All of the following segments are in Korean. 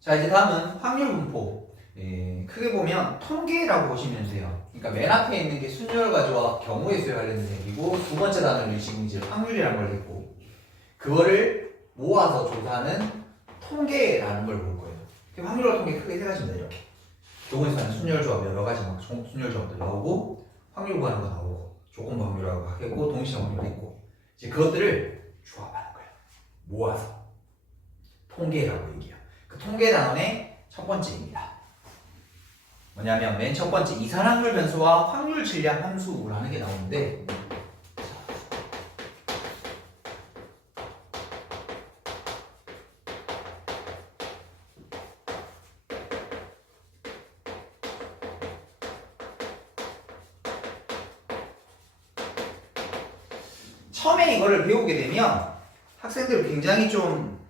자, 이제 다음은 확률 분포. 크게 보면 통계라고 보시면 돼요. 그러니까 맨 앞에 있는 게 순열 가조와 경우의 수에 관련된 얘기고, 두 번째 단어는 지금 이제 확률이라는 걸 했고, 그거를 모아서 조사하는 통계라는 걸 볼 거예요. 확률과 통계 크게 세 가지입니다. 이렇게 경우의 수는 순열 조합 여러 가지 막 순열 조합도 나오고, 확률 구하는 거 나오고, 조건부 확률하고 하겠고, 동시에 확률 있고, 이제 그것들을 조합하는 거예요. 모아서 통계라고 얘기해요. 그 통계 단원의 첫 번째입니다. 뭐냐면 맨 첫 번째 이산확률 변수와 확률 질량 함수라는 게 나오는데, 처음에 이거를 배우게 되면 학생들 굉장히 좀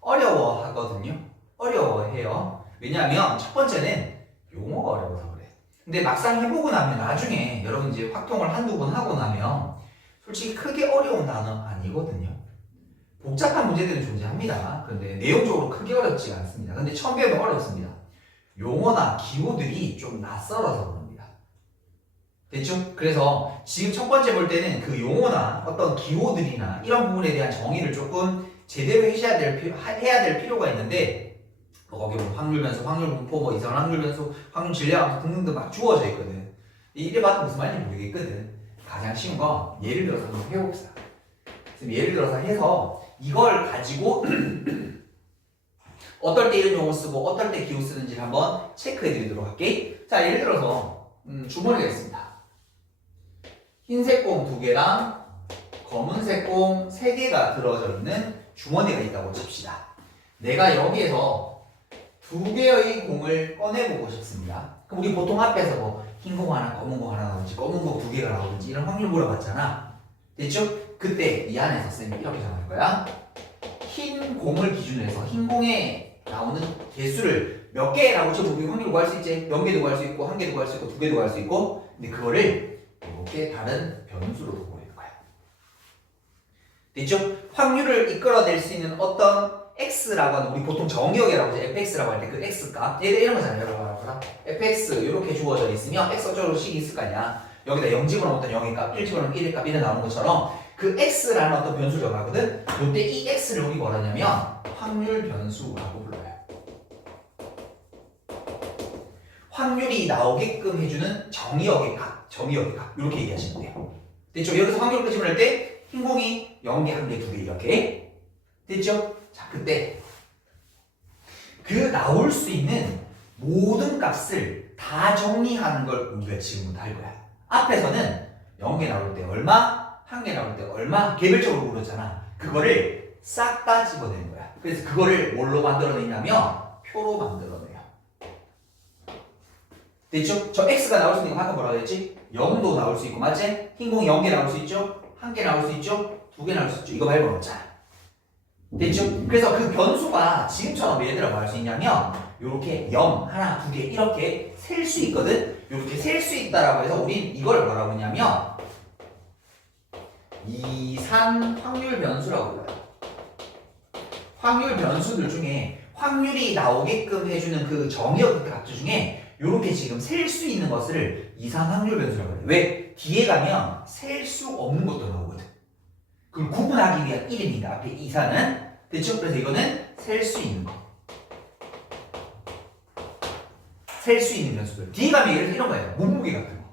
어려워하거든요. 어려워해요. 왜냐하면 첫 번째는 용어가 어려워서 그래. 근데 막상 해보고 나면 나중에 여러분 이제 확통을 한두 번 하고 나면 솔직히 크게 어려운 단어 아니거든요. 복잡한 문제들은 존재합니다. 그런데 내용적으로 크게 어렵지 않습니다. 근데 처음 배우면 어렵습니다. 용어나 기호들이 좀 낯설어서 그럽니다. 됐죠? 그래서 지금 첫 번째 볼 때는 그 용어나 어떤 기호들이나 이런 부분에 대한 정의를 조금 제대로 해야 될 필요가 있는데, 거기 보면 확률 변수, 확률 분포, 뭐 이상 확률 변수, 확률 질량 등등등 막 주어져 있거든. 이래 봐도 무슨 말인지 모르겠거든. 가장 쉬운 거 예를 들어서 한번 해봅시다. 예를 들어서 해서 이걸 가지고 어떨 때 이런 용어 쓰고 어떨 때 기호 쓰는지를 한번 체크해 드리도록 할게. 자, 예를 들어서 주머니가 있습니다. 흰색 공 2개랑 검은색 공 3개가 들어져 있는 주머니가 있다고 칩시다. 내가 여기에서 2개의 공을 꺼내보고 싶습니다. 그럼 우리 보통 앞에서 뭐 흰 공 하나, 검은 공 하나 나오든지, 검은 공 2개가 나오든지 이런 확률 물어봤잖아. 됐죠? 그때 이 안에서 쌤이 이렇게 정할 거야. 흰 공을 기준으로 해서 흰 공에 나오는 개수를 몇 개라고 쳐도 우리 확률 구할 수 있지? 0개도 구할 수 있고, 1개도 구할 수 있고, 2개도 구할 수 있고. 근데 그거를 이렇게 다른 변수로 보이는 거야. 됐죠? 확률을 이끌어낼 수 있는 어떤 x라고 하는, 우리 보통 정의역이라고 하죠. fx라고 할 때 그 x값, 이런 거잖아요. 여러분 fx 이렇게 주어져 있으면 x 어쩌고 식이 있을 거 아니야. 여기다 0 집어넣으면 0의 값, 1 집어넣으면 1의 값 이래 나오는 것처럼 그 x라는 어떤 변수를 정하거든. 그때 이 x를 우리 뭐라 하냐면 확률 변수라고 불러요. 확률이 나오게끔 해주는 정의역의 값, 이렇게 얘기하시면 돼요. 됐죠? 여기서 확률을 끄집어낼 때 흰공이 0개, 1개, 2개 이렇게. 됐죠? 자, 그때 그 나올 수 있는 모든 값을 다 정리하는 걸 우리가 지금부터 할 거야. 앞에서는 0개 나올 때 얼마, 1개 나올 때 얼마 개별적으로 물었잖아. 그거를 싹 다 집어내는 거야. 그래서 그거를 뭘로 만들어내냐면 표로 만들어내요. 됐죠? 저 x가 나올 수 있는 거 방금 뭐라고 했지? 0도 나올 수 있고, 맞지? 흰공이 0개 나올 수 있죠? 1개 나올 수 있죠? 2개 나올 수 있죠? 이거 말고 없잖아. 됐죠? 그래서 그 변수가 지금처럼 예를 들어 뭐 할 수 있냐면 요렇게 0, 하나, 2개 이렇게 셀 수 있거든? 요렇게 셀 수 있다라고 해서 우린 이걸 뭐라고 하냐면 이산 확률 변수라고 불러요. 확률 변수들 중에 확률이 나오게끔 해주는 그 정의역 값들 중에 요렇게 지금 셀 수 있는 것을 이산 확률 변수라고 해요. 왜? 뒤에 가면 셀 수 없는 것도 나오거든. 그걸 구분하기 위한 이름입니다. 앞에 이산은. 됐죠? 그래서 이거는 셀 수 있는 거. 셀 수 있는 변수들. 뒤에 가면 예를 들어 이런 거예요. 몸무게 같은 거.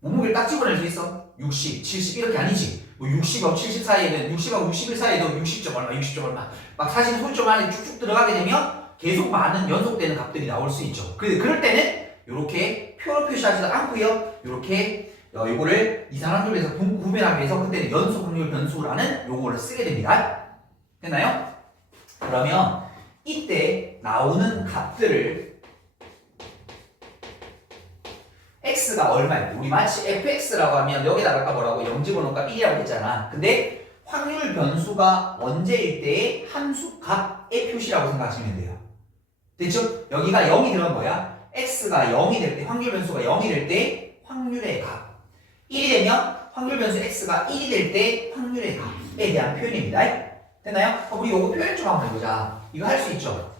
몸무게를 딱 집어낼 수 있어? 60, 70 이렇게 아니지. 뭐 60하고 70 사이에는 60하고 61 사이에도 60점 얼마, 60점 얼마. 막 사실 소점 안에 쭉쭉 들어가게 되면 계속 많은 연속되는 값들이 나올 수 있죠. 그럴 때는 이렇게 표로 표시하지도 않고요. 이렇게 요거를 이산 확률에서 구분하기 위해서 그때는 연속 확률 변수라는 요거를 쓰게 됩니다. 됐나요? 그러면 이때 나오는 값들을 x가 얼마예요? 우리 마치 fx라고 하면 여기다가 아까 뭐라고 0 집어넣을까 1이라고 했잖아. 근데 확률 변수가 언제일 때의 함수 값의 표시라고 생각하시면 돼요. 됐죠? 여기가 0이 되면 뭐야? x가 0이 될 때, 확률 변수가 0이 될 때 확률의 값. 1이 되면 확률 변수 x가 1이 될 때 확률의 값에 대한 표현입니다. 됐나요? 우리 요거 표현 좀 한번 해보자. 이거 할 수 있죠?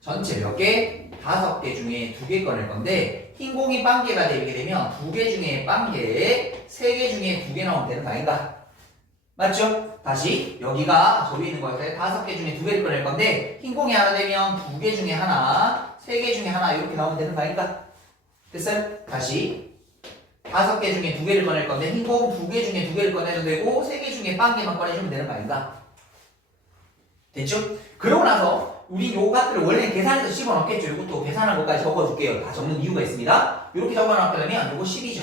전체 몇 개? 5개 중에 2개 꺼낼 건데 흰 공이 빵개가 되게 되면 2개 중에 빵개, 3개 중에 2개 나오면 되는 거 아닌가? 맞죠? 다시 여기가 저기 있는 거 같아요. 5개 중에 2개를 꺼낼 건데 흰 공이 하나 되면 2개 중에 하나, 3개 중에 하나 이렇게 나오면 되는 거 아닌가? 됐어요? 다시 5개 중에 2개를 꺼낼 건데 흰 공 2개 중에 2개를 꺼내도 되고 3개 중에 빵개만 꺼내주면 되는 거 아닌가? 됐죠? 그러고 나서 우리 요 값들을 원래는 계산해서 집어넣겠죠. 이것도 계산한 것까지 적어줄게요. 다 적는 이유가 있습니다. 이렇게 적어놓게 되면 요거 10이죠.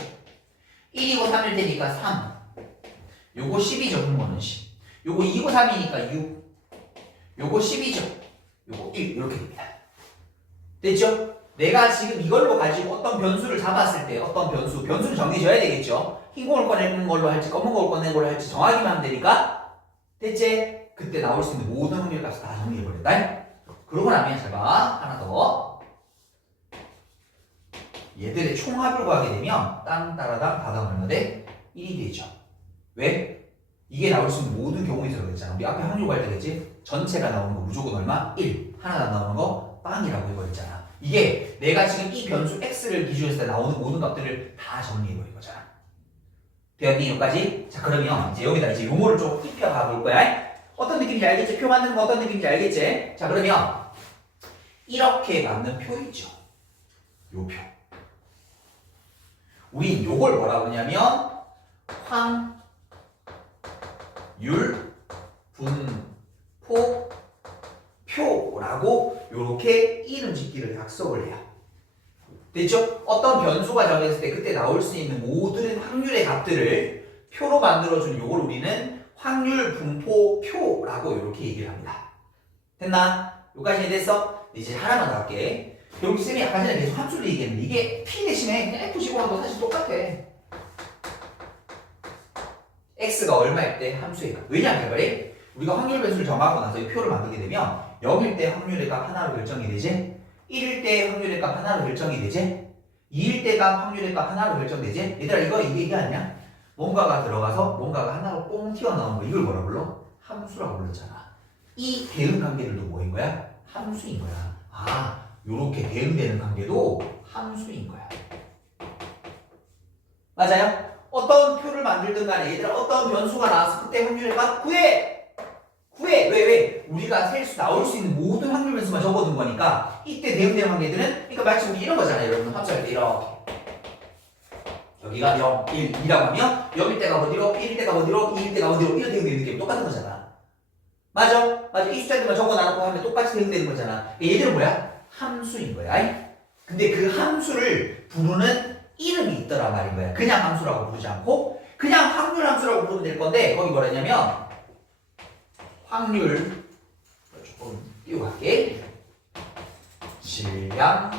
1이고 3일 테니까 3. 요거 10이죠. 분모는 10. 요거 2고 3이니까 6. 요거 10이죠. 요거 1. 이렇게 됩니다. 됐죠? 내가 지금 이걸로 가지고 어떤 변수를 잡았을 때 어떤 변수를 정해줘야 되겠죠. 흰 공을 꺼내는 걸로 할지 검은 공을 꺼내는 걸로 할지 정하기만 하면 되니까 됐지? 그때 나올 수 있는 모든 확률 값을 다 정리해버렸다. 그러고 나면 잘 봐. 하나 더. 얘들의 총합을 구하게 되면 땅 따라당 다당 얼마 돼? 1이 되죠. 왜? 이게 나올 수 있는 모든 경우에 들어갔잖아. 우리 앞에 확률 구할 때 그랬지? 전체가 나오는 거 무조건 얼마? 1. 하나 안 나오는 거 빵이라고 해버렸잖아. 이게 내가 지금 이 변수 x를 기준으로 해서 나오는 모든 값들을 다 정리해버린 거잖아. 되었니? 여기까지? 자 그러면 이제 여기다 이제 용어를 좀 입혀가 볼 거야. 어떤 느낌인지 알겠지? 표 만드는 거 어떤 느낌인지 알겠지? 자 그러면 이렇게 만든 표 있죠. 요 표. 우리 요걸 뭐라고 하냐면 확률 분포 표라고 요렇게 이름 짓기를 약속을 해요. 됐죠? 어떤 변수가 정했을 때 그때 나올 수 있는 모든 확률의 값들을 표로 만들어준 요걸 우리는 확률 분포 표라고 이렇게 얘기를 합니다. 됐나? 여기까지 이해됐어? 이제 하나만 더 할게. 여기 쌤이 아까 전에 계속 함수를 얘기했는데 이게 P 대신에 그냥 F 집어넣어도 사실 똑같아. X가 얼마일 때 함수의 값. 왜냐면 그래? 우리가 확률 변수를 정하고 나서 이 표를 만들게 되면 0일 때 확률의 값 하나로 결정이 되지? 1일 때 확률의 값 하나로 결정이 되지? 2일 때 값 확률의 값 하나로 결정되지? 얘들아 이거 이 얘기 아니야? 뭔가가 들어가서 뭔가가 하나로 뽕 튀어나온 거 이걸 뭐라 불러? 함수라고 불렀잖아. 이 대응 관계들도 뭐인 거야? 함수인 거야. 아, 요렇게 대응되는 관계도 함수인 거야. 맞아요? 어떤 표를 만들든 간에 얘들아 어떤 변수가 나와서 그때 확률의 값 구해! 왜? 우리가 나올 수 있는 모든 확률 변수만 적어둔 거니까 이때 대응되는 관계들은 그러니까 마치 우리 이런 거잖아요. 여러분 합작할 때 이렇게 여기가 0, 1, 2라고 하면 0일 때가 어디로, 1일 때가 어디로, 2일 때가 어디로 이런 대응되는 느낌이 똑같은 거잖아. 맞아? 이 숫자들만 적어놔놓고 하면 똑같이 대응되는 거잖아. 얘들은 뭐야? 함수인 거야. 근데 그 함수를 부르는 이름이 있더라 말인 거야. 그냥 함수라고 부르지 않고 그냥 확률 함수라고 부르면 될 건데 거기 뭐라 했냐면 확률 조금 띄우고 갈게. 질량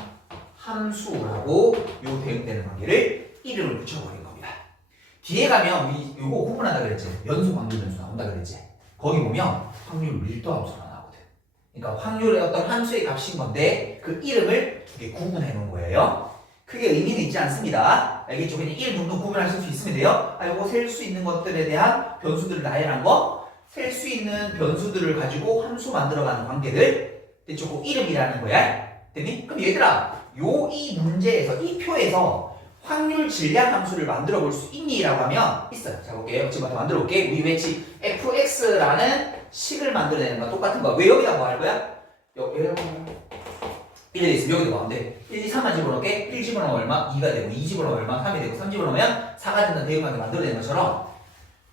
함수라고 요 대응되는 관계를 이름을 붙여버린 겁니다. 뒤에 가면 우리 요거 구분한다 그랬지. 연속 확률 변수 나온다 그랬지. 거기 보면 확률 밀도 함수가 나오거든. 그러니까 확률의 어떤 함수의 값인 건데 그 이름을 두 개 구분해 놓은 거예요. 크게 의미는 있지 않습니다. 알겠죠? 그냥 이름 정도 구분하실 수 있으면 돼요. 요거 셀 수 있는 것들에 대한 변수들을 나열한 거, 셀 수 있는 변수들을 가지고 함수 만들어가는 관계들, 됐죠? 그 이름이라는 거야. 됐니? 그럼 얘들아, 이 문제에서, 이 표에서 확률 질량 함수를 만들어 볼 수 있니? 라고 하면 있어요. 자, 볼게요. 지금부터 만들어 볼게. 우리 왠지 fx라는 식을 만들어내는 거 똑같은 거. 왜 여기다 뭐 할 거야? 여기 1에 있으면 여기도 뭐 하면 돼? 1, 2, 3만 집어넣게 1 집어넣으면 얼마? 2가 되고 2 집어넣으면 얼마? 3이 되고 3 집어넣으면 4가 된다는 대응관계 만들어내는 것처럼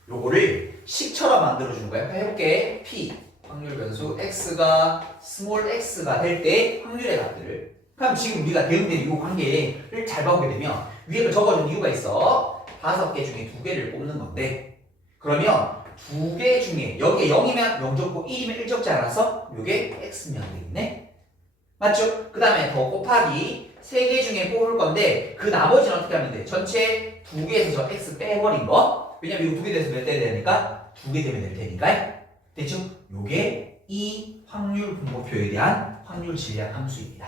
요거를 식처럼 만들어주는 거야. 해볼게. P 확률 변수 x가 스몰 x가 될 때 확률의 값들을 그럼 지금 우리가 대응되는 이 관계를 잘 봐보게 되면 위에 걸 적어준 이유가 있어. 5개 중에 2개를 뽑는 건데 그러면 2개 중에 여기에 0이면 0 적고 1이면 1 적지 않아서 요게 x면 되겠네. 맞죠? 그 다음에 더 곱하기 3개 중에 뽑을 건데 그 나머지는 어떻게 하면 돼? 전체 2개에서 저 x 빼버린 거. 왜냐면 이거 2개 돼서 몇 대 되니까 2개 되면 될 테니까. 됐죠? 요게 이 확률 분모표에 대한 확률 질량 함수입니다.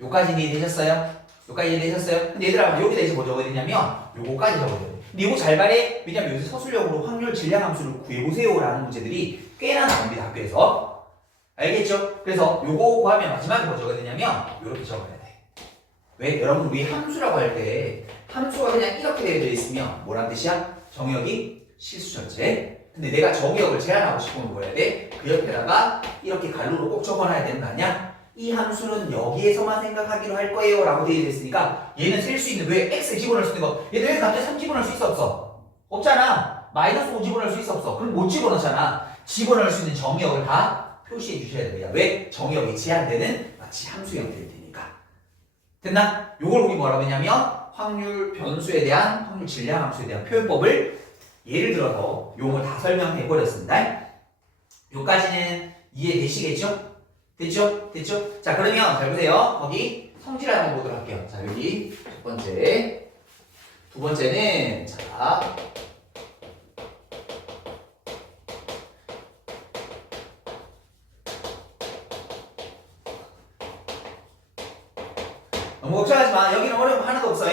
요까지 이해되셨어요? 여기까지 이해되셨어요? 근데 얘들아 여기다 이제 뭐 적어야 되냐면 요거까지 적어야 돼요. 근데 요거 잘 발해. 왜냐면 요새 서술형으로 확률 질량 함수를 구해보세요 라는 문제들이 꽤나 나옵니다 학교에서. 알겠죠? 그래서 요거 구하면 마지막에 뭐 적어야 되냐면 요렇게 적어야 돼. 왜? 여러분 우리 함수라고 할 때 함수가 그냥 이렇게 되어 있으면 뭐란 뜻이야? 정역이 실수절제. 근데 내가 정역을 제한하고 싶으면 뭐 해야 돼? 그 옆에다가 이렇게 가로로 꼭 적어놔야 되는 거 아니야? 이 함수는 여기에서만 생각하기로 할 거예요 라고 되어 있으니까 얘는 셀 수 있는 왜 x를 집어넣을 수 있는 거 얘는 왜 갑자기 3 집어넣을 수 있어 없어? 없잖아. 마이너스 5 집어넣을 수 있어 없어? 그럼 못 집어넣잖아. 집어넣을 수 있는 정역을 다 표시해 주셔야 됩니다. 왜? 정역이 제한되는 마치 함수 형태일 테니까. 됐나? 요걸 우리 뭐라고 했냐면 확률 변수에 대한 확률 질량 함수에 대한 표현법을 예를 들어서 용을 다 설명해 버렸습니다. 요까지는 이해되시겠죠? 됐죠? 됐죠? 자 그러면 잘 보세요. 거기 성질을 한번 보도록 할게요. 자 여기 첫 번째, 두 번째는 자 너무 걱정하지 마. 여기는 어려운 거 하나도 없어.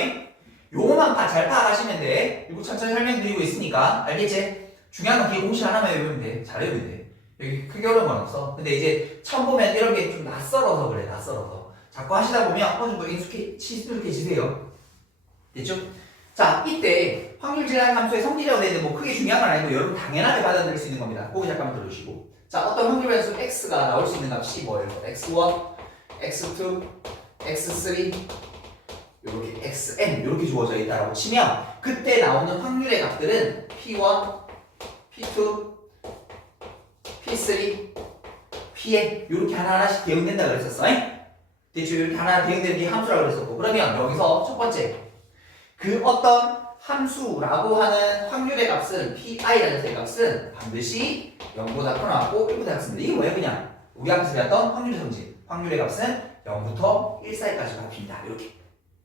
요거만 잘 파악하시면 돼. 이거 천천히 설명드리고 있으니까 알겠지? 중요한 건 뒤에 공식 하나만 외우면 돼. 잘 외우면 돼. 여기 크게 어려운 건 없어. 근데 이제 처음 보면 이런 게 좀 낯설어서 그래. 낯설어서. 자꾸 하시다 보면 어느 정도 익숙해지세요. 됐죠? 자, 이때 확률 질량 함수의 성질이라고 되어 있는데 뭐 크게 중요한 건 아니고 여러분 당연하게 받아들일 수 있는 겁니다. 거기 잠깐만 들어주시고. 자, 어떤 확률 변수 x가 나올 수 있는 값이 뭐예요? x1, x2, x3 이렇게 xn 이렇게 주어져 있다라고 치면 그때 나오는 확률의 값들은 p1, p2, p3, pn 이렇게 하나하나씩 대응된다 그랬었어. 대충 이렇게 하나 대응되는 게 함수라고 그랬었고 그러면 여기서 첫 번째 그 어떤 함수라고 하는 확률의 값은 pi라는 녀석의 값은 반드시 0보다 커나고 1보다 작습니다. 이게 뭐예요? 그냥 우리 앞에서 배웠던 확률의 성질 확률의 값은 0부터 1 사이까지가 합입니다. 이렇게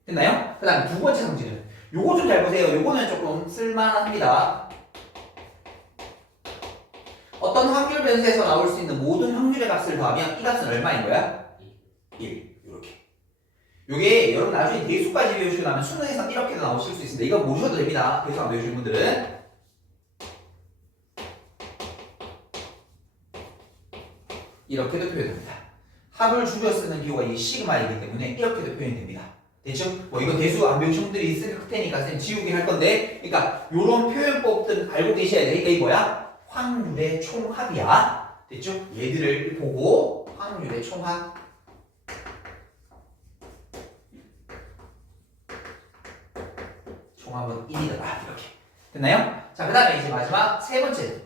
됐나요? 그 다음에 두 번째 성질은 요거 좀 잘 보세요. 요거는 조금 쓸만합니다. 어떤 확률 변수에서 나올 수 있는 모든 확률의 값을 더하면 이 값은 얼마인 거야? 1 이렇게. 요게 여러분 나중에 대수까지 배우시고 나면 수능에서 이렇게도 나오실 수 있습니다. 이거 모르셔도 됩니다. 대수 안 배우시는 분들은 이렇게도 표현됩니다. 합을 줄여 쓰는 기호가 이 시그마이기 때문에 이렇게도 표현이 됩니다. 됐죠? 뭐 이거 대수 안 배우신 분들이 있을 테니까 쌤 지우긴 할 건데 그러니까 요런 표현법들은 알고 계셔야 돼. 이게 뭐야? 확률의 총합이야. 됐죠? 얘들을 보고 확률의 총합 총합은 1이더라. 이렇게 됐나요? 자 그 다음에 이제 마지막 세 번째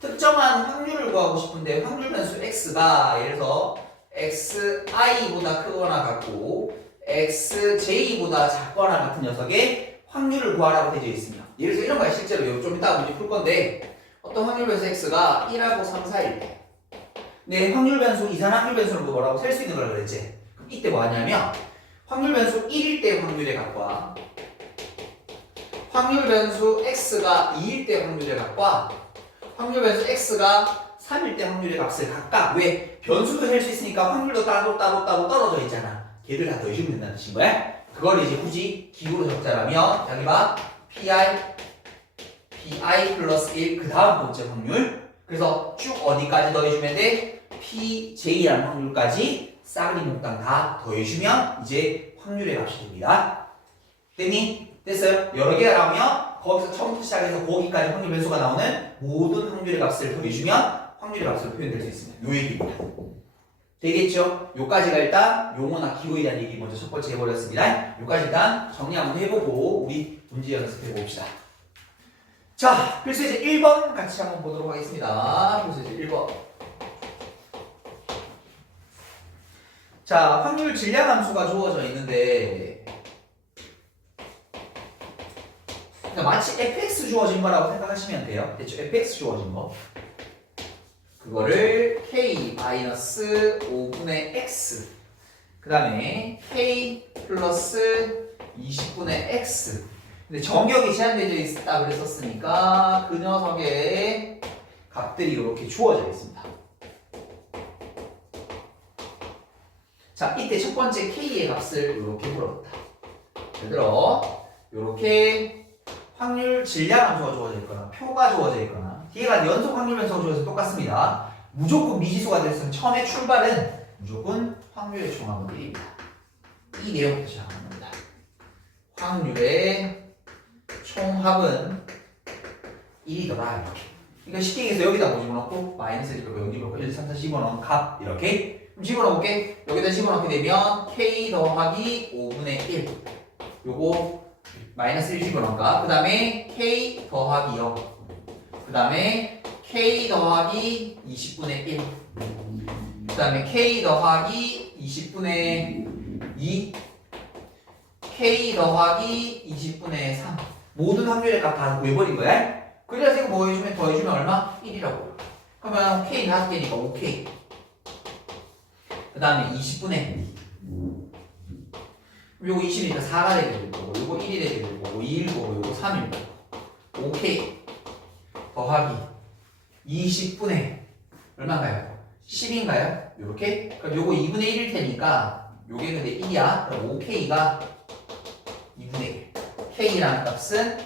특정한 확률을 구하고 싶은데 확률 변수 x가 예를 들어서 xi보다 크거나 같고 xj보다 작거나 같은 녀석의 확률을 구하라고 되어 있습니다. 예를 들어서 이런 거야. 실제로 좀 이따가 문제 풀 건데 어떤 확률 변수 x가 1하고 3, 4일 때 내 확률 변수 이산한 확률 변수를 뭐라고 셀 수 있는 거라 그랬지. 그럼 이때 뭐 하냐면 확률 변수 1일 때 확률의 값과 확률 변수 x가 2일 때 확률의 값과 확률 변수 x가 3일 때 확률의 값을 각각 왜? 변수도 셀 수 있으니까 확률도 따로 떨어져 있잖아. 걔들 다 더해주면 된다는 뜻인 거야. 그걸 이제 굳이 기호로 적자라면 여기 봐 pi 플러스 1 그 다음 번째 확률 그래서 쭉 어디까지 더해주면 돼? pj라는 확률까지 싸그리 몽땅 다 더해주면 이제 확률의 값이 됩니다. 됐니? 됐어요? 여러 개가 나오면 거기서 처음부터 시작해서 거기까지 확률 변수가 나오는 모든 확률의 값을 더해주면 확률의 값으로 표현될 수 있습니다. 요 얘기입니다. 되겠죠? 요까지가 일단 용어나 기호에 대한 얘기 먼저 첫 번째 해버렸습니다. 요까지 일단 정리 한번 해보고 우리 문제 연습해 봅시다. 자, 필수예제 1번 같이 한번 보도록 하겠습니다. 필수예제 1번. 자, 확률 질량 함수가 주어져 있는데 마치 fx 주어진 거라고 생각하시면 돼요. 됐죠? fx 주어진 거. 그거를 k-5분의 x 그 다음에 k 플러스 20분의 x 근데 정격이 제한되어 있다 그랬었으니까 그 녀석의 값들이 이렇게 주어져 있습니다. 자, 이때 첫 번째 K의 값을 이렇게 물어봤다. 예를 들어 이렇게 확률 질량 함수가 주어져 있거나 표가 주어져 있거나 뒤에가 연속 확률 변수가 주어져서 똑같습니다. 무조건 미지수가 됐으면 처음에 출발은 무조건 확률의 총합은 1입니다. 이 내용부터 시작하는 겁니다. 확률의 총합은 1이더라 이렇게. 그러니까 쉽게 얘기해서 여기다 뭐 집어넣고 마이너스 1이고 여기 집어넣고 1, 2, 3, 4 집어넣은 값 이렇게. 그럼 집어넣을게. 여기다 집어넣게 되면 K 더하기 5분의 1 요거 마이너스 1 집어넣을까? 그 다음에 K 더하기 0 그 다음에 K 더하기 20분의 1 그 다음에 K 더하기 20분의 2 K 더하기 20분의 3 모든 확률의 값 다 구해버린 거야. 그래서 이거 뭐 해주면 더해주면 얼마? 1이라고. 그러면 K 5개니까 5K 그 다음에 20분의 요거 20이니까 4가 되게 될 거고 요거 1이 되게 될 거고 2일 거고 요거 3일 거고 5K 더하기 20분의 얼마인가요? 10인가요? 요렇게? 그럼 요거 2분의 1일 테니까 요게 근데 1이야. 그럼 5K가 2분의 1 K라는 값은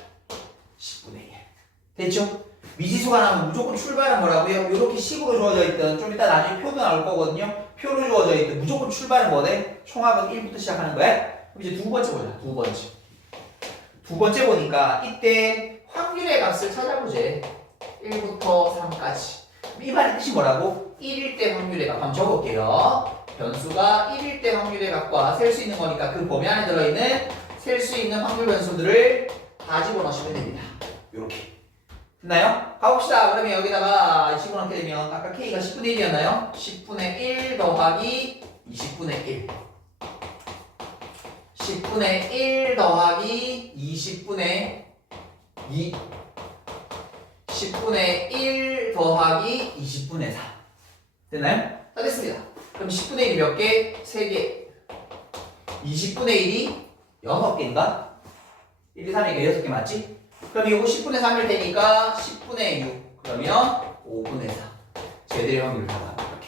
10분의 1 됐죠? 미지수가 나오면 무조건 출발은 뭐라고요? 요렇게 식으로 주어져 있던 좀 이따 나중에 표도 나올 거거든요. 표로 주어져 있던 무조건 출발은 뭐래? 총합은 1부터 시작하는 거야. 그럼 이제 두 번째 보자. 두 번째 보니까 이때 확률의 값을 찾아보재. 1부터 3까지. 이 말의 뜻이 뭐라고? 1일 때 확률의 값 한번 적어볼게요. 변수가 1일 때 확률의 값과 셀 수 있는 거니까 그 범위 안에 들어있는 셀 수 있는 확률 변수들을 다 집어넣으시면 됩니다. 요렇게. 됐나요? 가봅시다. 그러면 여기다가 집어넣게 되면 아까 K가 10분의 1이었나요? 10분의 1 더하기 20분의 1 10분의 1 더하기 20분의 2 10분의 1 더하기 20분의 4 됐나요? 다 됐습니다. 그럼 10분의 1이 몇 개? 3개 20분의 1이 6개인가? 1, 2, 3이니까 6개 맞지? 그럼 이거 10분의 3일 테니까 10분의 6 그러면 5분의 4 제대로 확률을 다 나와 이렇게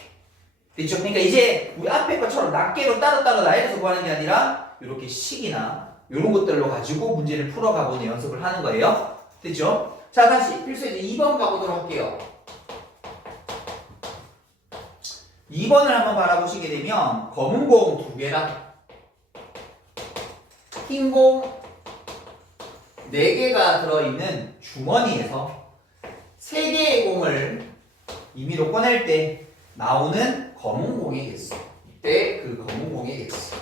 됐죠? 그러니까 이제 우리 앞에 것처럼 낱개로 따로따로 나열해서 구하는 게 아니라 이렇게 식이나 이런 것들로 가지고 문제를 풀어가보는 연습을 하는 거예요. 됐죠? 자 다시 필수에 이제 2번 가보도록 할게요. 2번을 한번 바라보시게 되면 검은 공 2개랑 흰 공 4개가 들어있는 주머니에서 3개의 공을 임의로 꺼낼 때 나오는 검은 공의 개수. 이때 그 검은 공의 개수.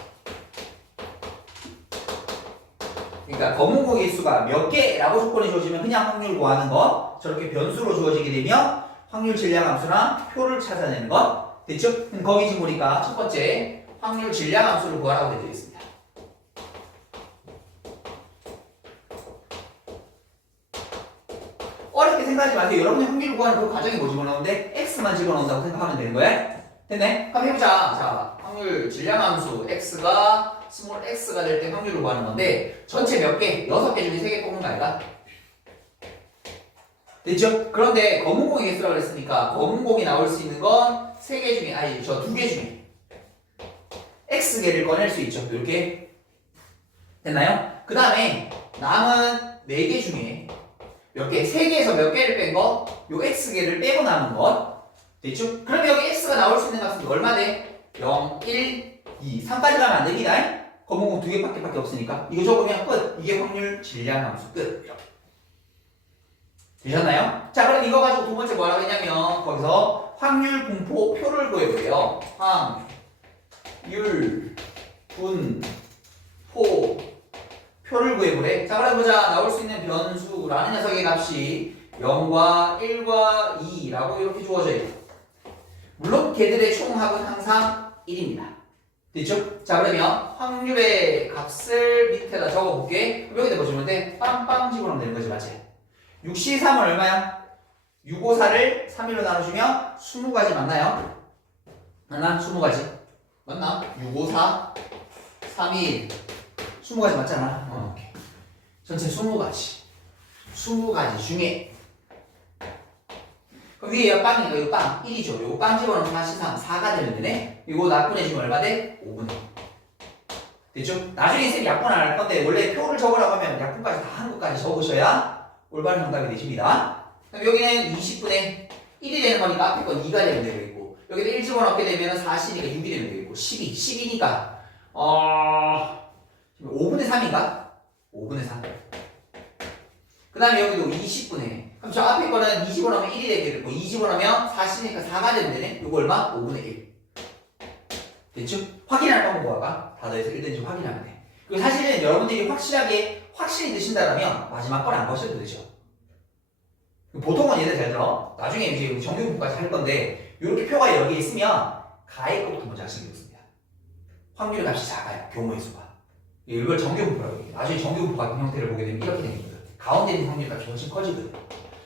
그러니까 검은 공의 개수가 몇 개라고 조건이 주어지면 그냥 확률 구하는 것, 저렇게 변수로 주어지게 되면 확률 질량 함수랑 표를 찾아내는 것. 됐죠? 거기 지금 보니까 첫 번째 확률 질량 함수를 구하라고 해드리겠습니다. 어렵게 생각하지 마세요. 여러분이 확률을 구하는 그 과정이 뭐 집어넣는데 X만 집어넣는다고 생각하면 되는 거야. 됐네? 한번 해보자. 자, 확률 질량 함수 X가 스몰 X가 될 때 확률을 구하는 건데 전체 몇 개? 6개 중에 3개 뽑는 거 아닌가? 됐죠? 그런데 검은 공의 개수라고 했으니까 검은 공이 나올 수 있는 건 3개 중에 아니 저 2개 중에 X개를 꺼낼 수 있죠. 이렇게 됐나요? 그 다음에 남은 4개 중에 몇 개? 3개에서 몇 개를 뺀 거? 요 X개를 빼고 남은 것 됐죠? 그러면 여기 X가 나올 수 있는 값은 얼마 돼? 0, 1, 2, 3까지 가면 안 됩니다. 검은 공 2개밖에 없으니까 이거 적으면 끝. 이게 확률 질량 함수 끝. 이렇게. 되셨나요? 자 그럼 이거 가지고 두 번째 뭐라고 했냐면 거기서 확률 분포 표를 구해볼게요. 확률 분포 표를 구해보래. 자 그럼 보자. 나올 수 있는 변수라는 녀석의 값이 0과 1과 2라고 이렇게 주어져 있고 물론 걔들의 총합은 항상 1입니다. 됐죠? 자 그러면 확률의 값을 밑에다 적어볼게. 그럼 여기다 보시면 돼. 빵빵 집어넣으면 되는 거지 맞지? 6C3은 얼마야? 654를 3일로 나누시면 20가지 맞나요? 맞나? 20가지 맞나? 654 3일 20가지 맞잖아. 오케이. 전체 20가지 중에 그럼 위에 옆방이니까 이거 빵 1이죠. 요거 빵 집어넣으면 4, 3, 4가 되면 되네. 이거 약분해주면 얼마 돼? 5분의 1. 됐죠? 나중에 쌤이 약분 안 할 건데 원래 표를 적으라고 하면 약분까지 다 한 것까지 적으셔야 올바른 정답이 되십니다. 그럼 여기는 20분의 1이 되는 거니까 앞에 건 2가 되면 되겠고 여기다 1 집어넣게 되면 4C니까 6이 되면 되겠고 12, 10이니까 5분의 3인가? 5분의 3. 그 다음에 여기도 20분의 그럼 저 앞에 거는 2 집어넣으면 1이 되겠고 2 집어넣으면 4C니까 4가 되면 되네. 요거 얼마? 5분의 1. 됐죠? 확인할 방법 뭐가? 다 더해서 1된지 확인하면 돼. 그리고 사실은 여러분들이 확실히 드신다면 마지막 건 안 거셔도 되죠. 보통은 얘들 잘 들어. 나중에 이제 정규분까지 할 건데 이렇게 표가 여기 있으면 가의 것부터 먼저 하시는 게 좋습니다. 확률 값이 작아요. 교모의 수가. 이걸 정규분포라고 해요. 나중에 정규분포 같은 형태를 보게 되면 이렇게 되거든. 가운데 있는 확률 값이 훨씬 커지거든.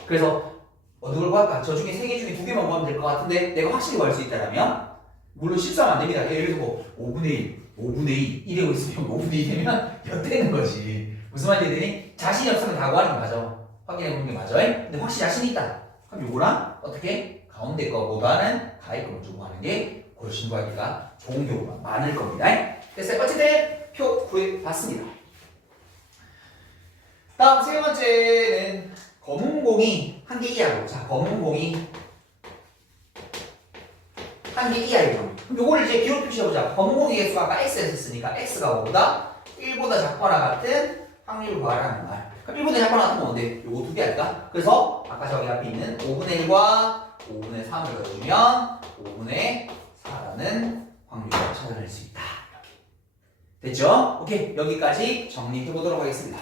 그래서 어느 걸 구할까? 저 중에 3개 중에 2개만 구하면 될 것 같은데 내가 확실히 구할 수 있다면 물론 실수하면 안 됩니다. 예를 들어 뭐 5분의 1, 5분의 2 이러고 있으면 5분의 2 되면 엿되는 거지. 무슨 말인지 되니? 자신이 없으면 다 구하는 게 맞아. 확인해보는 게 맞아. 근데 확실히 자신이 있다. 그럼 요거랑 어떻게? 가운데 거보다는 가의 거를 좀 구하는 게 훨씬 구하기가 좋은 경우가 많을 겁니다. 됐어요. 어쨌든 표 구해봤습니다. 다음 세 번째는 검은 공이 한 개 이하고 자 검은 공이 한 개 이하이죠. 그럼 요거를 이제 기록 표시해보자. 검은 공의 개수가 아까 x였었으니까 x가 5보다 1보다 작거나 같은 확률을 구하라는 말. 그럼 1보다 작거나 같은 건 뭔데? 요거 2개 할까? 그래서 아까 저기 앞에 있는 5분의 1과 5분의 3을 넣어주면 5분의 4라는 확률을 찾아낼 수 있다. 이렇게. 됐죠? 오케이. 여기까지 정리해보도록 하겠습니다.